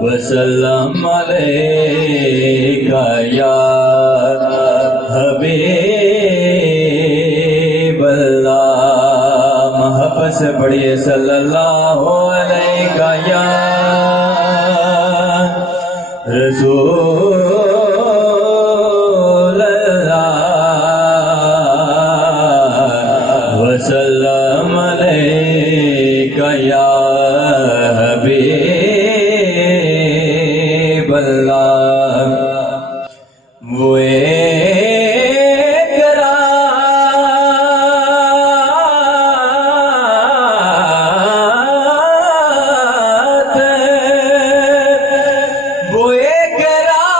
वसल्लम अलैका या हबीबल्लाह। मोहब्बत से पढ़िए सल्लल्लाहु अलैका या रसूल अल्लाह। वसल्लम अलैका या हबीबल्लाह। वो एक रात, वो एक रात,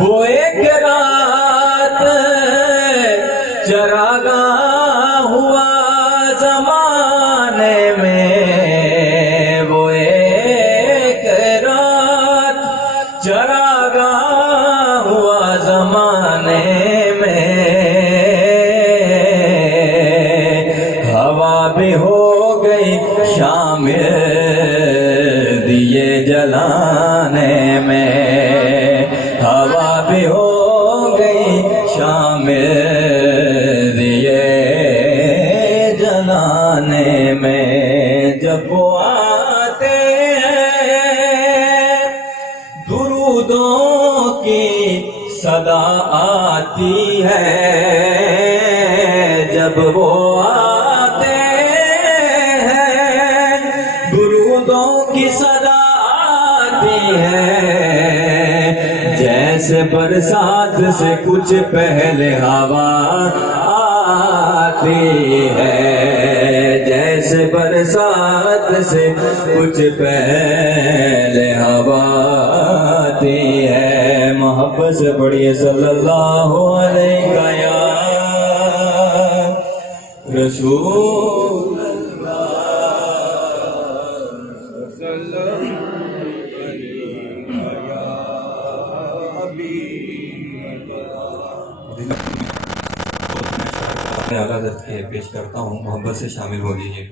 वो एक रात चरागाह हुआ जमाने में। वो एक रात चरागाह हुआ जमाने में। हवा भी हो गई शामिल दिए जलाने में। हवा भी हो गई शामिल दिए जलाने में। जब वो आते हैं दुरूदों की सदा आती है। जब वो आते हैं दुरूदों की सदा आती है। जैसे बरसात से कुछ पहले हवा आती है। जैसे बरसात से कुछ पहले हवा आती है। मोहब्बत से पढ़िए सल्लल्लाहु अलैका या रसूल के पेश करता हूँ, मोहब्बत से शामिल हो लीजिए।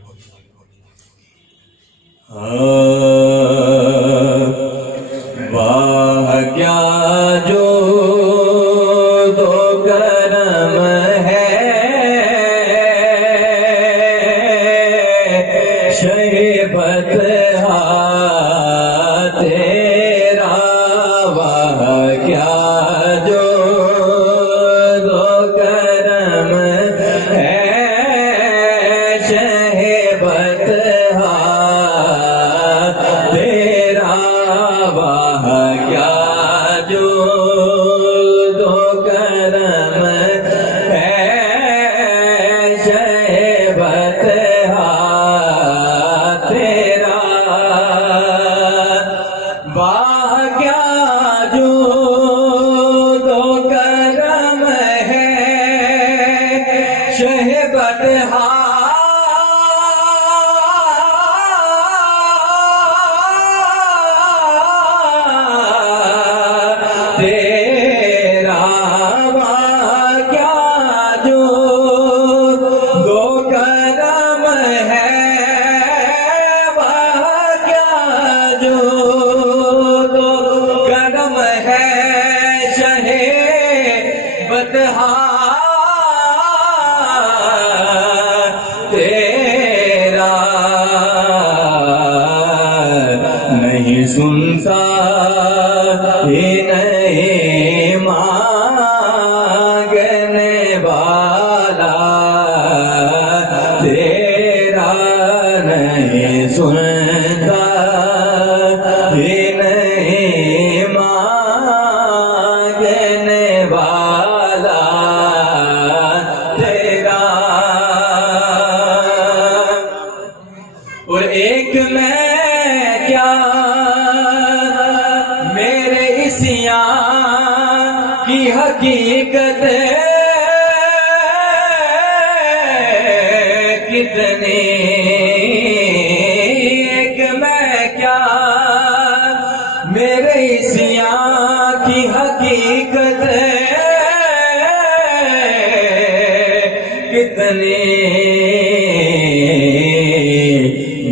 वाह क्या जो दो करम है, शहीबत तेरा। वाह क्या जो दो करम है, शहीबत तेरा। वाह क्या जो दो करम है, शहीबत तेरा। वाह क्या जो दो करम है, शहीबत तेरा। वाह क्या जो दो करम है, वाह क्या जो दो करम है, शहीबत तेरा। नहीं सुनता ही नहीं मांगने वाला तेरा। नहीं सुनता ही नहीं मांगने वाला तेरा। और एक मैं क्या मेरे इसियां की हकीकत कितनी। एक मैं क्या मेरे इसियां की हकीकत इतनी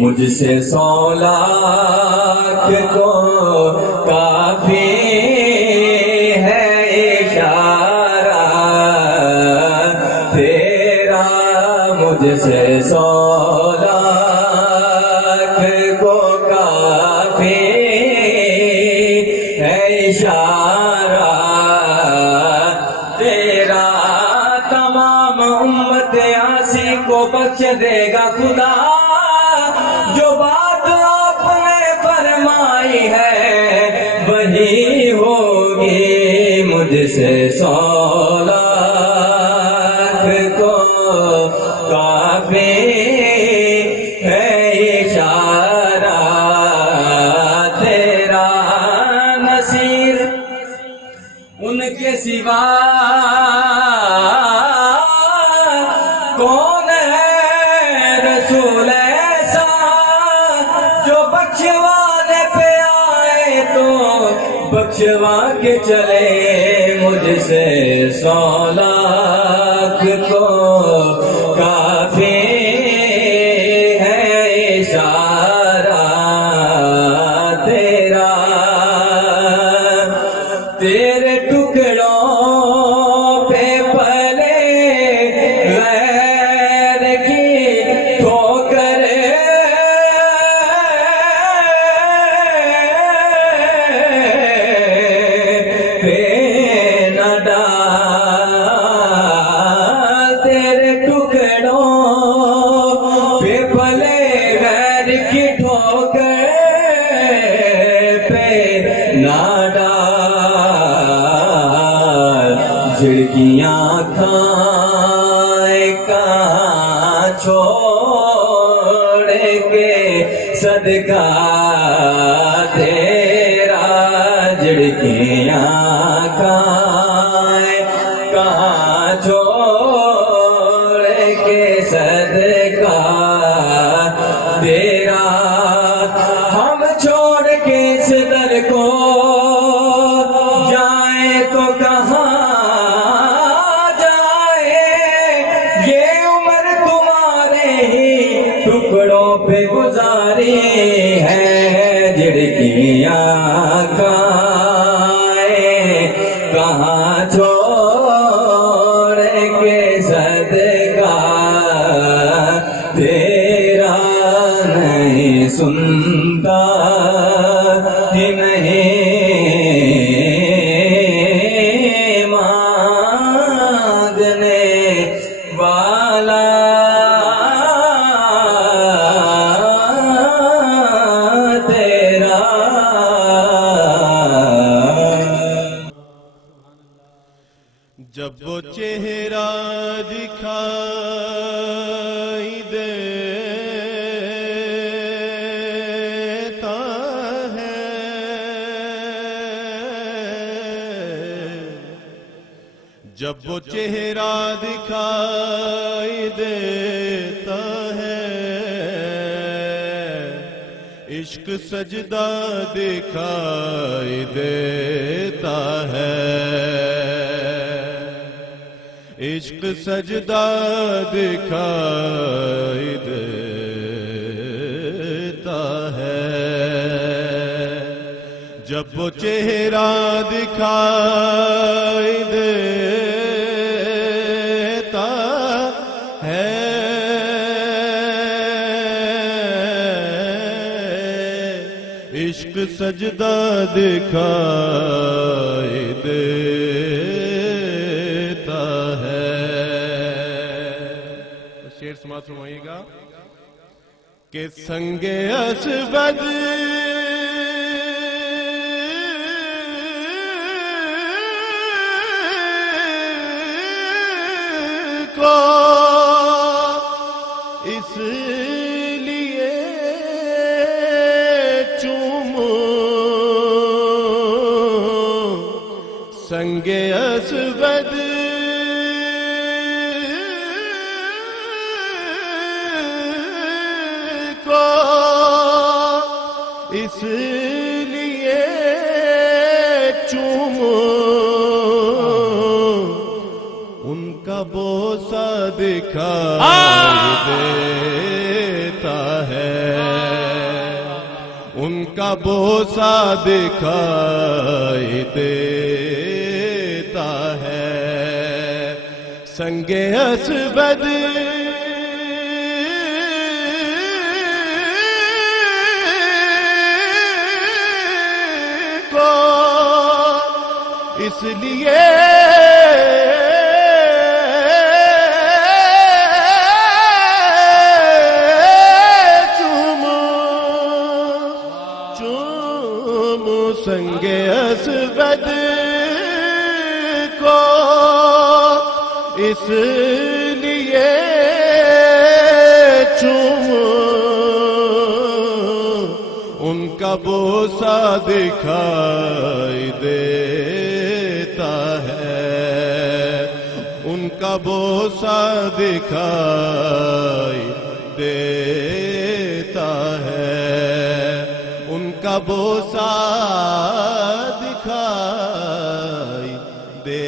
मुझसे 100 लाख को काफी है इशारा तेरा मुझसे 100 लाख को काफी है इशारा तेरा तमाम उम्मत आसी को बख्श देगा खुदा जो बात आपने फरमाई है वही होगी मुझसे 100 लाख को काफी है इशारा तेरा नसीर उनके सिवा कौन है रसूल ऐसा जो बख्शवाने पे आए तो बख्शवा के चले मुझसे 100 लाख को काफी है इशारा तेरा तेरे टुकड़ों पे पले गैर की ठोकर पे न डाल तेरे टुकड़ों पे पले गैर की ठोकर पे न डाल झिड़कियां खाए कहाँ छोड़ के सदका तेरा झिड़कियां खाए कहाँ छोड़ के सदका तेरा हम छोड़ के इस दर को जाए तो कहाँ जाए ये उम्र तुम्हारे ही टुकड़ों पे गुजारी है झिड़कियां खाए कहाँ छोड़ के सदका तेरा नहीं सुनता ही नहीं मांगने वाला तेरा जब वो चेहरा दिखाई देता है जब वो चेहरा दिखाई देता है इश्क सजदा दिखाई देता है इश्क सजदा दिखाई देता है जब वो चेहरा दिखाई देता है इश्क सजदा दिखाई देता है। तो शेर समाप्त फरमाइएगा कि संगे असवद को इसलिए चूमो संगे असवद को इसलिए चूमो उनका बोसा दिखाई देता है, उनका बोसा दिखाई देता है। संगे असवद को इसलिए चूमू संगे असवद को इसलिए चूमू, उनका बोसा दिखाई देता है, उनका बोसा दिखाई देता है, उनका बोसा दिखाई दे